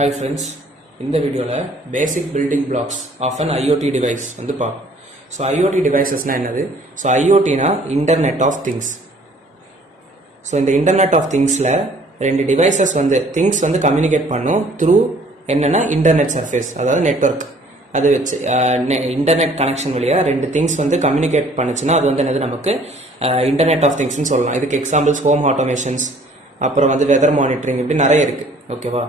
Hi friends, in the video basic building blocks of an IoT device வந்து பார்ப்போம். So IoT devices என்னது? So IoT Internet of Things. So இந்த Internet of Thingsல ரெண்டு devices things communicate பண்ணும் through என்னன்னா internet surface, அதாவது network. அது வச்சு இன்டர்நெட் கனெக்ஷன் வழியா ரெண்டு திங்ஸ் கம்யூனிகேட் பண்ணுச்சுன்னா அது என்னது நமக்கு இன்டர்நெட் ஆஃப் திங்ஸ்னு சொல்லலாம். இதுக்கு எக்ஸாம்பிள்ஸ் ஹோம் ஆட்டோமேஷன்ஸ், அப்புறம் வெதர் மானிட்டரிங், இப்படி நிறைய இருக்கு. ஓகேவா,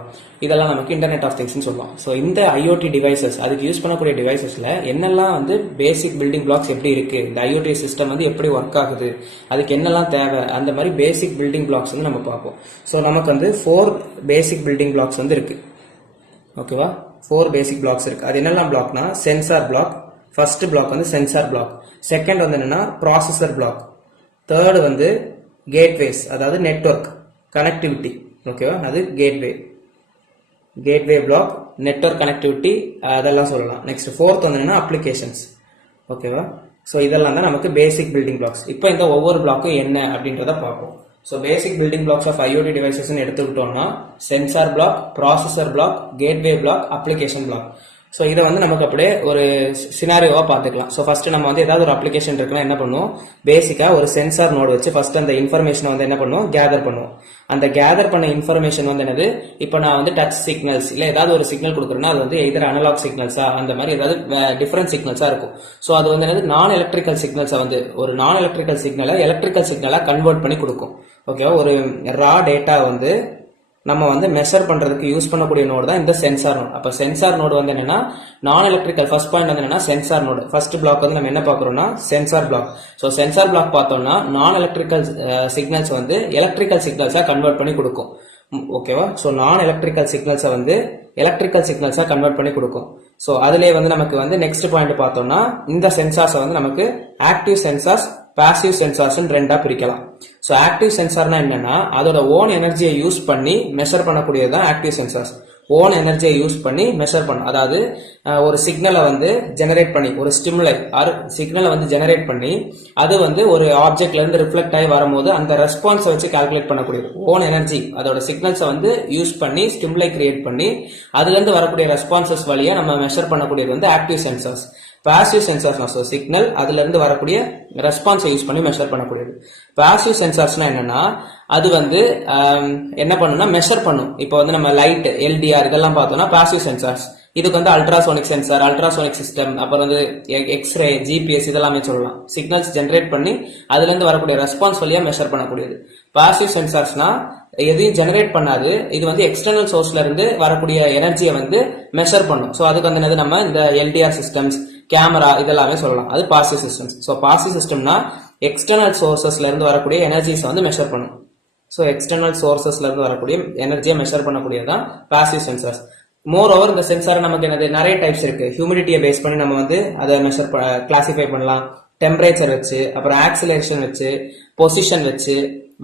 இதெல்லாம் நமக்கு இன்டர்நெட் ஆஃப் திங்ஸ்னு சொல்லலாம். ஸோ இந்த ஐஓடி டிவைசஸ், அதுக்கு யூஸ் பண்ணக்கூடிய டிவைசஸ்ல என்னெல்லாம் பேசிக் பில்டிங் பிளாக்ஸ் எப்படி இருக்கு, இந்த ஐஓடி சிஸ்டம் எப்படி ஒர்க் ஆகுது, அதுக்கு என்னெல்லாம் தேவை, அந்த மாதிரி பேசிக் பில்டிங் பிளாக்ஸ் நம்ம பார்ப்போம். ஸோ நமக்கு 4 பேசிக் பில்டிங் பிளாக்ஸ் இருக்கு. ஓகேவா, 4 பேசிக் பிளாக்ஸ் இருக்கு. அது என்னெல்லாம் பிளாக்னா sensor block, first block sensor block, second என்னன்னா ப்ராசஸர் பிளாக், தேர்ட் கேட்வேஸ், அதாவது நெட்வொர்க் கனெக்டிவிட்டி. ஓகேவா, அது கேட்வே பிளாக், நெட்வொர்க் கனெக்டிவிட்டி, அதெல்லாம் சொல்லலாம். நெக்ஸ்ட் ஃபோர்த் என்னன்னா அப்ளிகேஷன்ஸ். ஓகேவா, ஸோ இதெல்லாம் தான் நமக்கு பேசிக் பில்டிங் பிளாக்ஸ். இப்போ இந்த ஒவ்வொரு பிளாக்கும் என்ன அப்படின்றத பார்ப்போம். So basic building blocks of IoT devices எடுத்துக்கிட்டோம்னா sensor block, processor block, gateway block, application block. So இதை நமக்கு அப்படியே ஒரு சினாரியோவா பார்த்துக்கலாம். ஸோ ஃபர்ஸ்ட் நம்ம ஏதாவது ஒரு அப்ளிகேஷன் இருக்குன்னா என்ன பண்ணுவோம், பேசிக்கா ஒரு சென்சார் நோடு வச்சு ஃபர்ஸ்ட் அந்த இன்ஃபர்மேஷனை என்ன பண்ணுவோம், கேதர் பண்ணுவோம். அந்த கேதர் பண்ண இன்ஃபர்மேஷன் என்னது, இப்போ நான் டச் சிக்னல்ஸ் இல்ல ஏதாவது ஒரு சிக்னல் கொடுக்குறேன்னா அது எதர் அனலாக் சிக்னல்ஸா, அந்த மாதிரி ஏதாவது டிஃபரெண்ட் சிக்னல்ஸா இருக்கும். ஸோ அது என்னது நான் எலக்ட்ரிக்கல் சிக்னல்ஸை ஒரு நான் எலக்ட்ரிக்கல் சிக்னலை எலக்ட்ரிக்கல் சிக்னலா கன்வெர்ட் பண்ணி கொடுக்கும். ஓகேவா, ஒரு ரா டேட்டா நம்ம மெஷர் பண்றதுக்கு யூஸ் பண்ணக்கூடிய நோடு தான் இந்த சென்சார் நோடு. அப்ப சென்சார் நோடு என்னன்னா நான் எலக்ட்ரிக்கல், ஃபர்ஸ்ட் பாயிண்ட் என்னன்னா சென்சார் நோடு. ஃபர்ஸ்ட் பிளாக் நம்ம என்ன பாக்குறோம்னா sensor block. So sensor block பார்த்தோம்னா நான் எலக்ட்ரிக்கல் சிக்னல்ஸ் எலக்ட்ரிக்கல் சிக்னல்ஸா கன்வெர்ட் பண்ணி கொடுக்கும். ஓகேவா, சோ நான் எலக்ட்ரிக்கல் சிக்னல்ஸை எலக்ட்ரிக்கல் சிக்னல்ஸா கன்வெர்ட் பண்ணி கொடுக்கும். சோ அதுலயே நமக்கு நெக்ஸ்ட் பாயிண்ட் பார்த்தோம்னா இந்த சென்சார்ஸ் நமக்கு ஆக்டிவ் சென்சார்ஸ், பாசிவ் சென்சார்ஸ் ரெண்டா பிரிக்கலாம். சோ ஆக்டிவ் சென்சார்னா என்னன்னா அதோட ஓன் எனர்ஜியை யூஸ் பண்ணி மெஷர் பண்ணக்கூடியதுதான் ஆக்டிவ் சென்சார்ஸ். ஓன் எனர்ஜியை யூஸ் பண்ணி மெஷர் பண்ண, அதாவது ஒரு சிக்னலை ஜெனரேட் பண்ணி, ஒரு ஸ்டிமுலை சிக்னலை ஜெனரேட் பண்ணி அது ஒரு ஆப்ஜெக்ட்ல இருந்து ரிஃப்ளெக்ட் ஆகி வரும்போது அந்த ரெஸ்பான்ஸை வச்சு கால்குலேட் பண்ணக்கூடியது. ஓன் எனர்ஜி, அதோட சிக்னல்ஸை யூஸ் பண்ணி ஸ்டிமுலை கிரியேட் பண்ணி அதுல இருந்து வரக்கூடிய ரெஸ்பான்சஸ் வழியா நம்ம மெஷர் பண்ணக்கூடியது active sensors. Passive sensors signal, அதுல இருந்து வரக்கூடிய ரெஸ்பான்ஸை யூஸ் பண்ணி மெஷர் பண்ணக்கூடியது. பாசிவ் சென்சார்ஸ்னா என்னன்னா அது என்ன பண்ணும்னா மெஷர் பண்ணும். இப்போ நம்ம லைட், எல்டிஆர் இதெல்லாம் பார்த்தோம்னா பாசிவ் சென்சார்ஸ். இதுக்கு அல்ட்ராசோனிக் சென்சார், அல்ட்ராசோனிக் சிஸ்டம், அப்புறம் எக்ஸ்ரே, ஜிபிஎஸ் இதெல்லாமே சொல்லலாம். சிக்னல்ஸ் ஜெனரேட் பண்ணி அதுல இருந்து வரக்கூடிய ரெஸ்பான்ஸ் வழியா மெஷர் பண்ணக்கூடியது. பாசிவ் சென்சார்ஸ்னா எதையும் ஜெனரேட் பண்ணாது, இது எக்ஸ்டர்னல் சோர்ஸ்ல இருந்து வரக்கூடிய எனர்ஜியை மெஷர் பண்ணும். சோ அதுக்கு நம்ம இந்த எல்டிஆர் சிஸ்டம்ஸ், கேமரா இதெல்லாமே சொல்லலாம். அது பாசிவ் சிஸ்டம்ஸ். சோ பாசிவ் சிஸ்டம்னா எக்ஸ்டர்னல் சோர்சஸ்ல இருந்து வரக்கூடிய எனர்ஜிஸ் மெஷர் பண்ணும். சோ எக்ஸ்டர்னல் சோர்சஸ்ல இருந்து வரக்கூடிய எனர்ஜியை மெஷர் பண்ணக்கூடியதான் பாசிவ் சென்சார்ஸ். மோர் ஓவர் இந்த சென்சார் நமக்கு நிறைய டைப்ஸ் இருக்கு. ஹியூமிடிட்டியை பேஸ் பண்ணி நம்ம அதை மெஷர் கிளாசிஃபை பண்ணலாம். டெம்பரேச்சர் வச்சு, அப்புறம் ஆக்சிலரேஷன் வச்சு, பொசிஷன் வச்சு,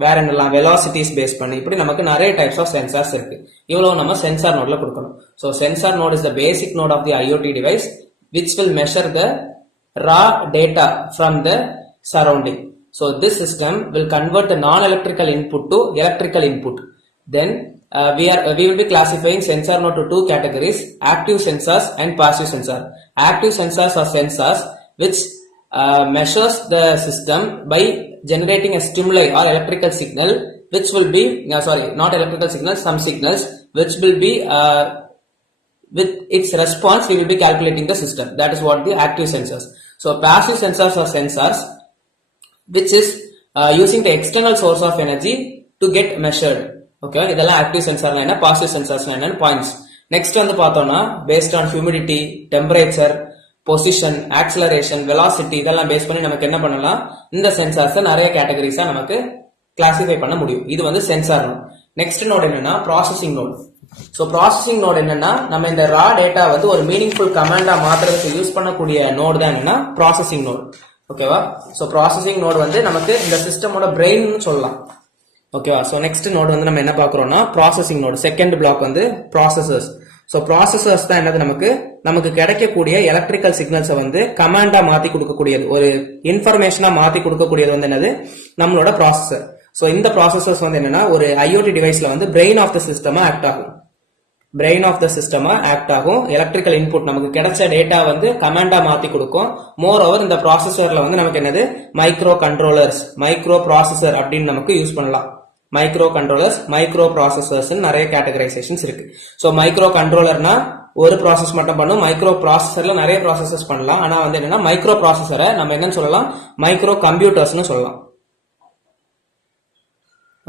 வேற என்னெல்லாம் வெலாசிட்டிஸ் பேஸ் பண்ணி, இப்படி நமக்கு நிறைய டைப்ஸ் ஆஃப் சென்சார்ஸ் இருக்கு. இவ்வளவு நம்ம சென்சார் நோட்ல கொடுக்கணும். So sensor node is the basic node of the IoT device which will measure the raw data from the surrounding. So this system will convert the non-electrical input to electrical input. Then we will be classifying sensor node to 2 categories: active sensors and passive sensor. Active sensors are sensors which measures the system by generating a stimuli or electrical signal, which will be not electrical signals, some signals which will be with its response we will be calculating the system. That is what the active sensors. So passive sensors are sensors which is using the external source of energy to get measured. Okay, இதெல்லாம் active சென்சார்ல என்ன, passive சென்சார்ஸ்ல என்ன points. Next பார்த்தோம்னா based on humidity, temperature, position, acceleration, velocity இதெல்லாம் base பண்ணி நமக்கு என்ன பண்ணலாம், இந்த சென்சார்ஸ் நிறைய கேட்டகரிஸா நமக்கு கிளாசிஃபை பண்ண முடியும். இது சென்சார் நோட். நெக்ஸ்ட் நோட் என்னன்னா processing node. So processing node என்னன்னா நம்ம இந்த ரா டேட்டா ஒரு மீனிங்ஃபுல் கமாண்டா மாத்துறதுக்கு யூஸ் பண்ணக்கூடிய நோட் தான் என்னன்னா ப்ராசஸிங் நோட். ஓகேவா, சோ ப்ராசஸிங் நோட் நமக்கு இந்த சிஸ்டமோட பிரெயின் சொல்லலாம். ஓகேவா, சோ நெக்ஸ்ட் நோட் நம்ம என்ன பாக்குறோம்னா processing node. Second block processors. So processors தான் என்னது நமக்கு கிடைக்கக்கூடிய எலக்ட்ரிக்கல் சிக்னல்ஸை கமாண்டா மாத்தி கொடுக்கக்கூடியது, ஒரு இன்ஃபர்மேஷனா மாத்தி கொடுக்கக்கூடியது என்னது நம்மளோட ப்ராசஸர். சோ இந்த ப்ராசஸர்ஸ் என்னன்னா ஒரு IoT டிவைஸ்ல பிரெயின் ஆஃப் த சிஸ்டமா ஆக்ட் ஆகும். பிரெயின் ஆஃப் த சிஸ்டமா ஆக்ட் ஆகும். எலக்ட்ரிக்கல் இன்புட் நமக்கு கிடைச்ச டேட்டா வந்து கமாண்டா மாத்தி கொடுக்கும். மோர் ஓவர் இந்த ப்ராசஸர்ல வந்து நமக்கு என்னது மைக்ரோ கண்ட்ரோலர்ஸ், மைக்ரோ ப்ராசஸர் அப்படின்னு நமக்கு யூஸ் பண்ணலாம். மைக்ரோ கண்ட்ரோலர்ஸ், மைக்ரோ ப்ராசஸர்ஸ் நிறைய கேட்டகரைசேஷன்ஸ் இருக்கு. ஸோ மைக்ரோ கண்ட்ரோலர்னா ஒரு ப்ராசஸ் மட்டும் பண்ணும். மைக்ரோ ப்ராசஸர்ல நிறைய ப்ராசஸஸ் பண்ணலாம். ஆனா வந்து என்னன்னா மைக்ரோ ப்ராசஸரை நம்ம என்னன்னு சொல்லலாம், மைக்ரோ கம்ப்யூட்டர்ஸ்னு சொல்லலாம்.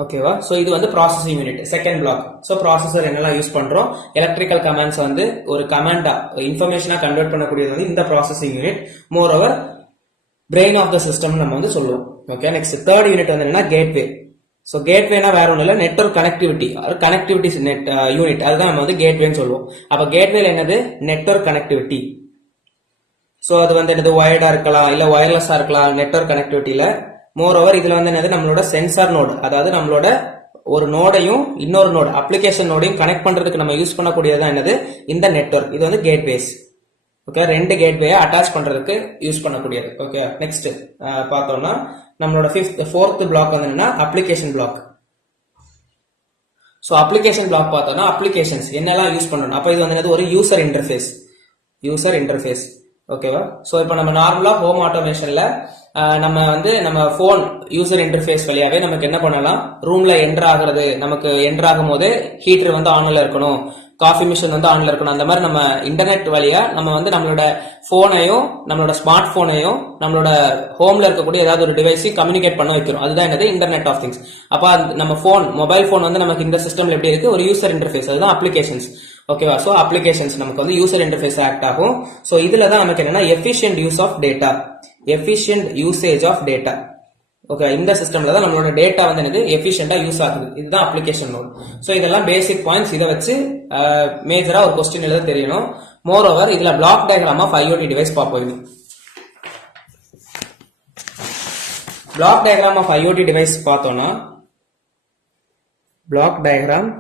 ஓகேவா? சோ இது வந்து processing unit, second block. So processor என்னெல்லாம் யூஸ் பண்றோம், எலக்ட்ரிக்கல் கமாண்ட்ஸ் வந்து ஒரு கமாண்டா இன்ஃபர்மேஷனா கன்வெர்ட் பண்ணக்கூடியது வந்து இந்த processing unit. Moreover brain of the system நம்ம வந்து சொல்லுவோம். ஓகே, நெக்ஸ்ட் தேர்ட் யூனிட் வந்து என்னன்னா கேட்வே. ஸோ கேட்வேனா வேற ஒன்றும் இல்லை, நெட்வொர்க் கனெக்டிவிட்டி கனெக்டிவிட்டி யூனிட், அதுதான் நம்ம வந்து கேட்வேன்னு சொல்லுவோம். அப்ப கேட்வேல என்னது, நெட்வொர்க் கனெக்டிவிட்டி. ஸோ அது வந்து என்னது ஒயர்டா இருக்கலாம், இல்ல ஒயர்லெஸ்ஸா இருக்கலாம் நெட்வொர்க் கனெக்டிவிட்டியில. மோர் ஓவர் இதுல வந்து என்னது நம்மளோட சென்சார் நோடு, அதாவது நம்மளோட ஒரு நோடையும் இன்னொரு நோடு அப்ளிகேஷன் நோடையும் கனெக்ட் பண்றதுக்கு நம்ம யூஸ் பண்ணக்கூடியதான் என்னது இந்த நெட்வொர்க். இது வந்து கேட்வேஸ். ஓகே, ரெண்டு கேட்வே அட்டாச் பண்றதுக்கு யூஸ் பண்ணக்கூடியது. ஓகே, நெக்ஸ்ட் பார்த்தோம்னா நம்மளோட ஃபோர்த் பிளாக் வந்து என்னன்னா application block. So application block பார்த்தோம்னா அப்ளிகேஷன்ஸ் என்னெல்லாம் யூஸ் பண்ணணும். அப்போ இது வந்து ஒரு யூசர் இன்டர்ஃபேஸ், யூசர் இன்டர்ஃபேஸ். ஓகேவா? ஸோ இப்போ நம்ம நார்மலா ஹோம் ஆட்டோமேஷன்ல நம்ம வந்து நம்ம போன் யூசர் இன்டர்ஃபேஸ் வழியாவே நமக்கு என்ன பண்ணலாம், ரூம்ல என்டர் ஆகுறது, நமக்கு என்டர் ஆகும் போது ஹீட்டர் வந்து ஆன்ல இருக்கணும், காஃபி மிஷின் வந்து ஆன்ல இருக்கணும். அந்த மாதிரி நம்ம இன்டர்நெட் வழியா நம்ம வந்து நம்மளோட போனையும் நம்மளோட ஸ்மார்ட் போனையும் நம்மளோட ஹோம்ல இருக்கக்கூடிய ஏதாவது ஒரு டிவைஸையும் கம்யூனிகேட் பண்ண வைக்கிறோம். அதுதான் என்னது இன்டர்நெட் ஆஃப் திங்ஸ். அப்ப நம்ம போன், மொபைல் போன் வந்து நமக்கு இந்த சிஸ்டம்ல எப்படி இருக்கு, ஒரு யூசர் இன்டர்ஃபேஸ், அதுதான் அப்ளிகேஷன்ஸ். ஓகேவா? சோ அப்ளிகேஷன்ஸ் நமக்கு வந்து யூசர் இன்டர்ஃபேஸ் ஆக்ட் ஆகும். சோ இதுல தான் நமக்கு என்னன்னா efficient use of data, efficient usage of data. Okay, இந்த சிஸ்டம்ல தான் நம்மளோட டேட்டா வந்து எனக்கு எஃபிஷியன்டா யூஸ் ஆகுது. இதுதான் அப்ளிகேஷன் நோட். சோ இதெல்லாம் பேசிக் பாயிண்ட்ஸ். இதை வச்சு மேஜரா ஒரு கொஸ்டின் எழுத தெரியணும். மோர் ஓவர் இதுல block diagram of IoT device பார்ப்போம். Block diagram of IoT device பார்த்தோம்னா block diagram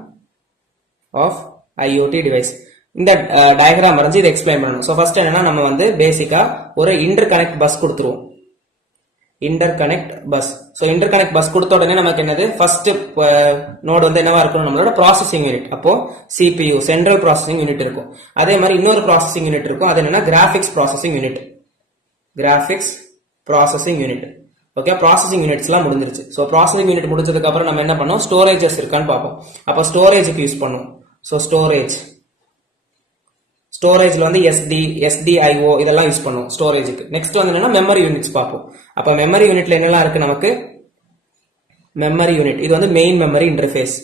of IoT device, இந்த டயக்ராம் வரைஞ்சு இதை எக்ஸ்பிளைன் பண்ணணும். ஸோ ஃபர்ஸ்ட் என்னன்னா நம்ம வந்து பேசிக்கா ஒரு இன்டர் கனெக்ட் பஸ் கொடுத்துருவோம். Inter connect bus. So inter connect bus கொடுத்த உடனே நமக்கு என்னது, ஃபர்ஸ்ட் நோடு வந்து என்னவா இருக்கணும், நம்மளோட ப்ராசஸிங் யூனிட். அப்போ சிபியூ, சென்ட்ரல் ப்ராசஸிங் யூனிட் இருக்கும். அதே மாதிரி இன்னொரு ப்ராசஸிங் யூனிட் இருக்கும், அது என்னன்னா graphics processing unit. Graphics processing unit. Okay, processing units எல்லாம் முடிஞ்சிருச்சு. ஸோ ப்ராசஸிங் யூனிட் முடிஞ்சதுக்கு அப்புறம் நம்ம என்ன பண்ணோம், ஸ்டோரேஜஸ் இருக்கான்னு பார்ப்போம். அப்போ ஸ்டோரேஜுக்கு யூஸ் பண்ணுவோம். ஸோ ஸ்டோரேஜ்ல வந்து எஸ்டிஐஓ இதெல்லாம் யூஸ் பண்ணுவோம் ஸ்டோரேஜுக்கு. நெக்ஸ்ட் வந்து என்னன்னா மெமரி யூனிட்ஸ் பார்ப்போம். அப்ப மெமரி யூனிட்ல என்னெல்லாம் இருக்கு நமக்கு, மெமரி யூனிட் இது வந்து main memory interface,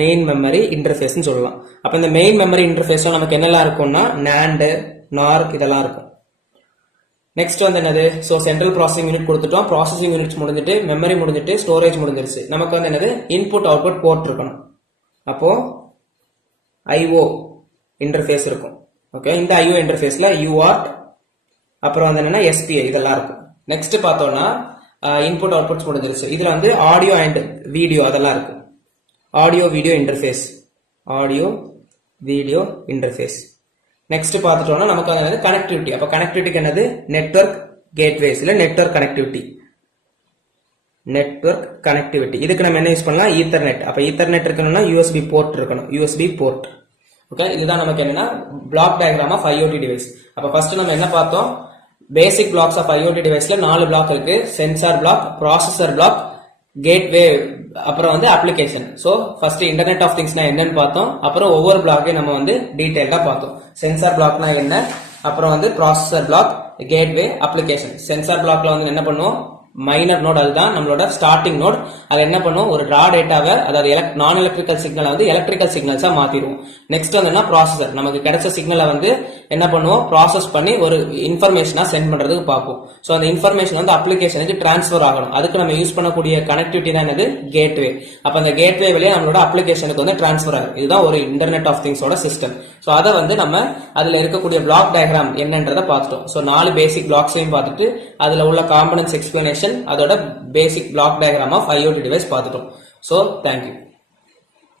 main memory interface சொல்லலாம். அப்ப இந்த மெயின் மெமரி இன்டர்ஃபேஸும் நமக்கு என்னெல்லாம் இருக்கும்னா நாண்ட், நார் இதெல்லாம் இருக்கும். நெக்ஸ்ட் வந்து என்னது, ஸோ சென்ட்ரல் ப்ராசஸிங் யூனிட் கொடுத்துட்டோம். ப்ராசஸிங் யூனிட்ஸ் முடிஞ்சிட்டு, மெமரி முடிஞ்சிட்டு, ஸ்டோரேஜ் முடிஞ்சிருச்சு. நமக்கு வந்து என்னது, இன்புட் அவுட்புட் போர்ட் இருக்கணும். அப்போ ஐஓ இன்டர்ஃபேஸ் இருக்கும். ஓகே, இந்த ஐஓ இன்டர்ஃபேஸ்ல யூஆர்ட், அப்புறம் வந்து என்னன்னா எஸ்பிஐ இதெல்லாம் இருக்கும். நெக்ஸ்ட் பார்த்தோம்னா இன்புட் அவுட்புட்ஸ் முடிஞ்சிருச்சு. இதுல வந்து ஆடியோ அண்ட் வீடியோ அதெல்லாம் இருக்கு. Audio video interface, audio video interface. Next பார்த்துட்டோம்னா நமக்கு வந்து கனெக்டிவிட்டி. அப்ப கனெக்டிவிட்டிக்கு என்னது, நெட்வொர்க் கேட்வேஸ் இல்ல நெட்வொர்க் கனெக்டிவிட்டி. நெட்வொர்க் கனெக்டிவிட்டி இதுக்கு நம்ம என்ன யூஸ் பண்ணலாம், ஈத்தர்நெட். அப்ப ஈத்தர்நெட் இருக்கணும்னா யூஎஸ்பி போர்ட் இருக்கணும், யூஎஸ்பி போர்ட். ஓகே, இதுதான் நமக்கு என்னன்னா block diagram of IoT device. அப்ப ஃபர்ஸ்ட் நம்ம என்ன பார்த்தோம், பேசிக் பிளாக்ஸ் ஆஃப் ஐஓடி டிவைஸ்ல 4 பிளாக் இருக்கு. Sensor block, processor block, gateway, அப்புறம் வந்து application. So first internet of திங்ஸ்னா என்னன்னு பார்த்தோம். அப்புறம் ஒவ்வொரு பிளாக்கையும் நம்ம வந்து டீடைலா பார்த்தோம். சென்சார் பிளாக்னா என்ன, அப்புறம் வந்து processor block, gateway, application. Sensor பிளாக்ல வந்து என்ன பண்ணுவோம், மைனர் நோட், அதுதான் நம்மளோட ஸ்டார்டிங் நோட். அது என்ன பண்ணுவோம், ஒரு ரா டேட்டாவை, அதாவது நான் எலக்ட்ரிக்கல் சிக்னலை வந்து எலக்ட்ரிக்கல் சிக்னல்ஸா மாத்திடுவோம். நெக்ஸ்ட் வந்து ப்ராசஸர், நமக்கு கிடைச்ச சிக்னலை வந்து என்ன பண்ணுவோம், ப்ராசஸ் பண்ணி ஒரு இன்ஃபர்மேஷனா சென்ட் பண்றதுக்கு பார்ப்போம். ஸோ அந்த இன்ஃபர்மேஷன் வந்து அப்ளிகேஷனுக்கு டிரான்ஸ்ஃபர் ஆகணும். அதுக்கு நம்ம யூஸ் பண்ணக்கூடிய கனெக்டிவிட்டி தான் என்னது, கேட்வே. அப்ப அந்த கேட்வே வழியா நம்மளோட அப்ளிகேஷனுக்கு வந்து டிரான்ஸ்ஃபர் ஆகும். இதுதான் ஒரு இன்டர்நெட் ஆஃப் திங்ஸோட சிஸ்டம். ஸோ அதை வந்து நம்ம அதுல இருக்கக்கூடிய பிளாக் டயக்ராம் என்னன்றதை பார்த்துட்டோம். ஸோ 4 பேசிக் பிளாக்ஸையும் பார்த்துட்டு அதுல உள்ள காம்பனன்ட்ஸ் எக்ஸ்பிளனேஷன், அதோட basic block diagram of IoT device பார்த்துட்டோம். So thank you.